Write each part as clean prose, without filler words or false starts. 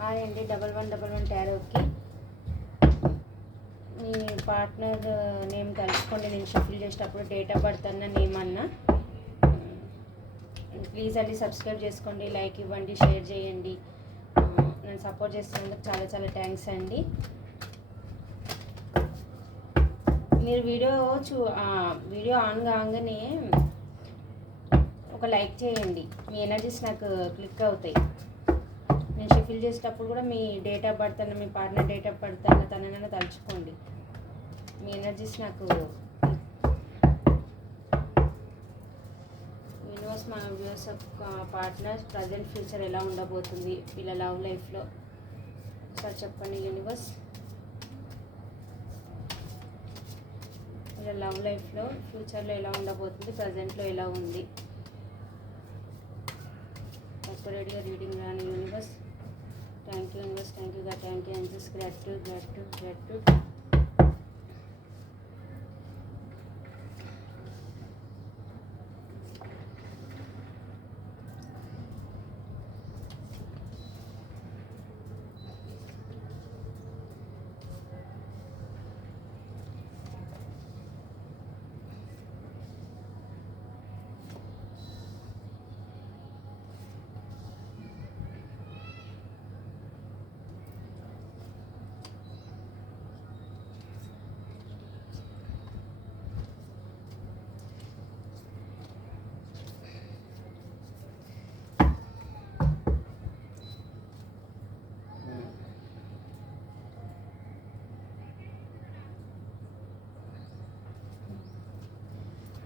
Hi అండి. 1111 టారోకి మీ partner name కలుసుకోండి. నేను shuffle చేసేటప్పుడు డేట్ ఆఫ్ బర్త్ అన్న నేమ్ అన్న. ప్లీజ్ అండి సబ్స్క్రైబ్ చేసుకోండి, లైక్ ఇవ్వండి, షేర్ చేయండి. నన్ను సపోర్ట్ చేస్తున్నందుకు చాలా చాలా థ్యాంక్స్ అండి. మీరు వీడియో ఆన్ కాగానే ఒక లైక్ చేయండి. మీ ఎనర్జీస్ నాకు క్లిక్ అవుతాయి. నేను షఫిల్ చేసేటప్పుడు కూడా మీ డేట్ ఆఫ్ బర్త్ అన్న, మీ పార్ట్నర్ డేట్ ఆఫ్ బర్త్ అన్న తననైనా తలుచుకోండి. మీ ఎనర్జీస్ నాకు యూనివర్స్, మా వ్యూవర్స్ పార్ట్నర్ ప్రజెంట్ ఫ్యూచర్ ఎలా ఉండబోతుంది వీళ్ళ లవ్ లైఫ్లో ఒకసారి చెప్పండి యూనివర్స్. వీళ్ళ లవ్ లైఫ్లో ఫ్యూచర్లో ఎలా ఉండబోతుంది, ప్రజెంట్లో ఎలా ఉంది. రెడీగా రీడింగ్ రాని universe. Thank you universe, thank you ఏంజెస్, gratitude.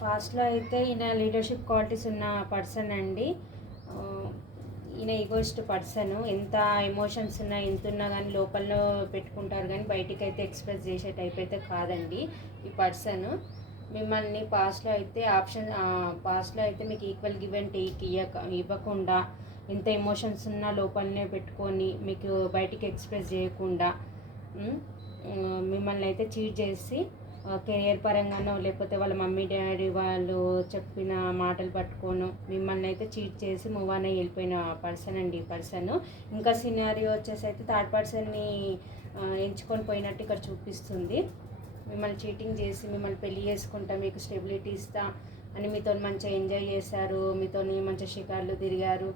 పాస్ట్లో అయితే ఈయన లీడర్షిప్ క్వాలిటీస్ ఉన్న పర్సన్ అండి. ఈయన ఈగోయిస్ట్ పర్సన్. ఎంత ఎమోషన్స్ ఉన్నా ఎంత ఉన్నా కానీ లోపల పెట్టుకుంటారు, కానీ బయటికి అయితే ఎక్స్ప్రెస్ చేసే టైప్ అయితే కాదండి ఈ పర్సన్. మిమ్మల్ని పాస్ట్లో అయితే మీకు ఈక్వల్ గివ్ అండ్ టేక్ ఇవ్వకుండా, ఎంత ఎమోషన్స్ ఉన్నా లోపలనే పెట్టుకొని మీకు బయటికి ఎక్స్ప్రెస్ చేయకుండా మిమ్మల్ని అయితే చీట్ చేసి కెరియర్ పరంగానో లేకపోతే వాళ్ళ మమ్మీ డాడీ వాళ్ళు చెప్పిన మాటలు పట్టుకోను మిమ్మల్ని అయితే చీట్ చేసి మూవ్ ఆన్ అయ్యి వెళ్ళిపోయిన పర్సన్ అండి ఈ పర్సన్. ఇంకా సినారియో వచ్చేసి అయితే థర్డ్ పర్సన్ని ఎంచుకొని పోయినట్టు ఇక్కడ చూపిస్తుంది. మిమ్మల్ని చీటింగ్ చేసి మిమ్మల్ని పెళ్లి చేసుకుంటా, మీకు స్టెబిలిటీ ఇస్తా అని మీతో మంచిగా ఎంజాయ్ చేశారు, మీతో మంచిగా షికార్లు తిరిగారు,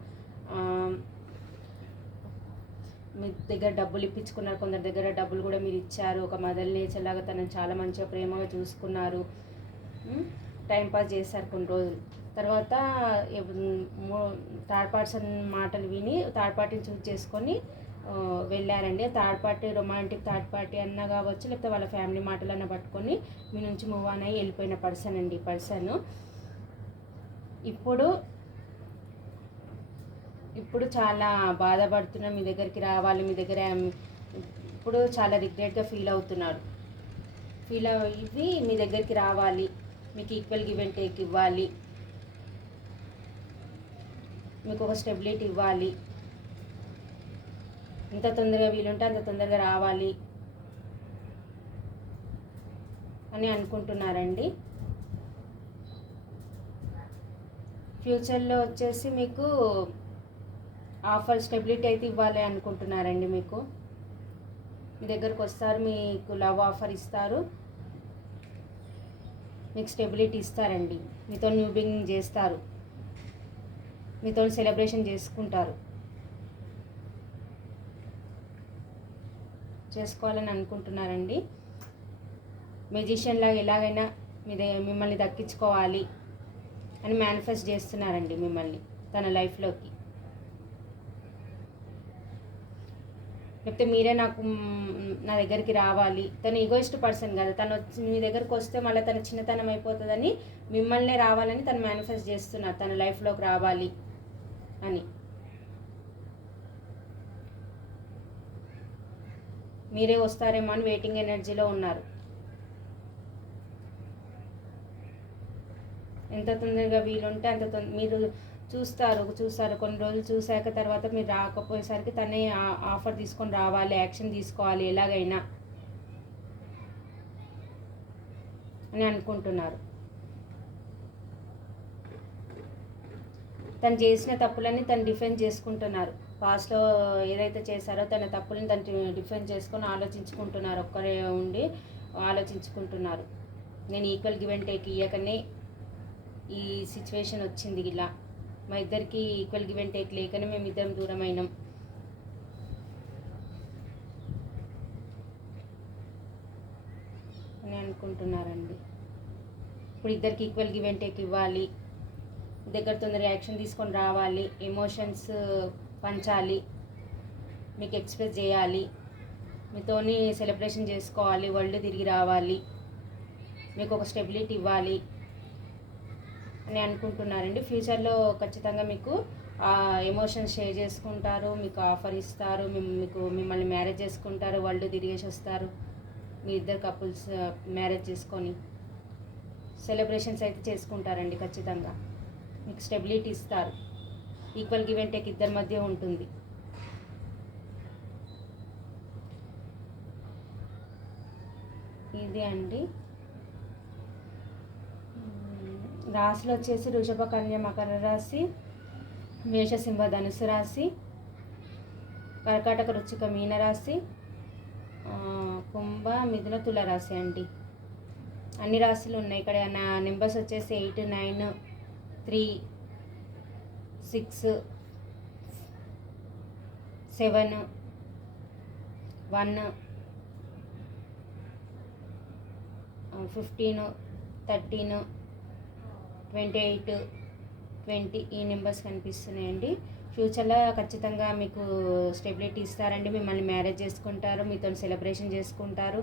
మీ దగ్గర డబ్బులు ఇప్పించుకున్నారు, కొందరి దగ్గర డబ్బులు కూడా మీరు ఇచ్చారు. ఒక మదర్ నేచర్ లాగా తనని చాలా మంచిగా ప్రేమగా చూసుకున్నారు, టైంపాస్ చేశారు కొన్ని రోజులు. తర్వాత థర్డ్ పర్సన్ మాటలు విని థర్డ్ పార్టీని చూస్ చేసుకొని వెళ్ళారండి. Third party romantic third party అన్నా కావచ్చు, లేకపోతే వాళ్ళ ఫ్యామిలీ మాటలన్నా పట్టుకొని మీ నుంచి మూవ్ ఆన్ అయ్యి వెళ్ళిపోయిన పర్సన్ అండి ఈ పర్సన్. ఇప్పుడు చాలా బాధపడుతున్నా, మీ దగ్గరికి రావాలి, మీ దగ్గర ఇప్పుడు చాలా రిగ్రెట్గా ఫీల్ అవుతున్నాడు. ఫీల్ అయ్యి మీ దగ్గరికి రావాలి, మీకు ఈక్వల్ గివ్ అండ్ టేక్ ఇవ్వాలి, మీకు ఒక స్టెబిలిటీ ఇవ్వాలి, ఎంత తొందరగా వీలుంటే అంత తొందరగా రావాలి అని అనుకుంటున్నారండి. ఫ్యూచర్లో వచ్చేసి మీకు ఆఫర్ స్టెబిలిటీ అయితే ఇవ్వాలి అనుకుంటున్నారండి. మీ దగ్గరకు వస్తారు, మీకు లవ్ ఆఫర్ ఇస్తారు, మీకు స్టెబిలిటీ ఇస్తారండి, మీతో న్యూ బిగినింగ్ చేస్తారు, మీతో సెలబ్రేషన్ చేసుకోవాలని అనుకుంటున్నారండి. మెజిషియన్ లాగా ఎలాగైనా మిమ్మల్ని దక్కించుకోవాలి అని మేనిఫెస్ట్ చేస్తున్నారండి మిమ్మల్ని తన లైఫ్లోకి. లేకపోతే మీరే నా దగ్గరికి రావాలి. తను ఈగోయిస్ట్ పర్సన్ కదా, తను వచ్చి మీ దగ్గరకు వస్తే మళ్ళీ తన చిన్నతనం అయిపోతుందని మిమ్మల్నే రావాలని తను మేనిఫెస్ట్ చేస్తున్నారు, తన లైఫ్లోకి రావాలి అని. మీరే వస్తారేమో అని వెయిటింగ్ ఎనర్జీలో ఉన్నారు. ఎంత తొందరగా వీలుంటే అంత మీరు చూస్తారు కొన్ని రోజులు చూశాక తర్వాత మీరు రాకపోయేసరికి తనే ఆఫర్ తీసుకొని రావాలి, యాక్షన్ తీసుకోవాలి ఎలాగైనా అని అనుకుంటున్నారు. తను చేసిన తప్పులన్నీ తను డిఫెండ్ చేసుకుంటున్నారు. పాస్ట్లో ఏదైతే చేశారో తన తప్పులను తను డిఫెండ్ చేసుకొని ఆలోచించుకుంటున్నారు, ఒక్కరే ఉండి ఆలోచించుకుంటున్నారు. నేను ఈక్వల్ గివ్ అండ్ టేక్ ఇయ్యకనే ఈ సిచ్యువేషన్ వచ్చింది. ఇలా మా ఇద్దరికి ఈక్వల్ గివ్ అండ్ టేక్ లేకనే మేము ఇద్దరం దూరమైనాం అని అనుకుంటున్నారండి. ఇప్పుడు ఇద్దరికి ఈక్వల్ గివ్ అండ్ టేక్ ఇవ్వాలి, దగ్గరతో రియాక్షన్ తీసుకొని రావాలి, ఎమోషన్స్ పంచాలి, మీకు ఎక్స్ప్రెస్ చేయాలి, మీతోని సెలబ్రేషన్ చేసుకోవాలి, వరల్డ్ తిరిగి రావాలి, మీకు ఒక స్టెబిలిటీ ఇవ్వాలి అని అనుకుంటున్నారండి. ఫ్యూచర్లో ఖచ్చితంగా మీకు ఎమోషన్స్ షేర్ చేసుకుంటారు, మీకు ఆఫర్ ఇస్తారు, మిమ్మల్ని మ్యారేజ్ చేసుకుంటారు, వరల్డ్ తిరిగేసి వస్తారు. మీ ఇద్దరు కపుల్స్ మ్యారేజ్ చేసుకొని సెలబ్రేషన్స్ అయితే చేసుకుంటారండి. ఖచ్చితంగా మీకు స్టెబిలిటీ ఇస్తారు. ఈక్వల్ గివ్ అండ్ టేక్ ఇద్దరి మధ్య ఉంటుంది. ఇది అండి. రాశులు వచ్చేసి వృషభ, కన్య, మకర రాశి, మేషసింహ, ధనుసు రాశి, కర్కాటక, వృశ్చిక, మీన రాశి, కుంభ, మిథున, తుల రాశి అండి. అన్ని రాశులు ఉన్నాయి ఇక్కడ. నా నెంబర్స్ వచ్చేసి 8, 9, 3, 6, 7, 1, 15, 13, 28, 20 ఈ నెంబర్స్ కనిపిస్తున్నాయండి. ఫ్యూచర్లో ఖచ్చితంగా మీకు స్టెబిలిటీ ఇస్తారండి, మిమ్మల్ని మ్యారేజ్ చేసుకుంటారు, మీతో సెలబ్రేషన్ చేసుకుంటారు,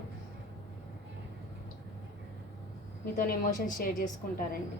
మీతో ఎమోషన్స్ షేర్ చేసుకుంటారండి.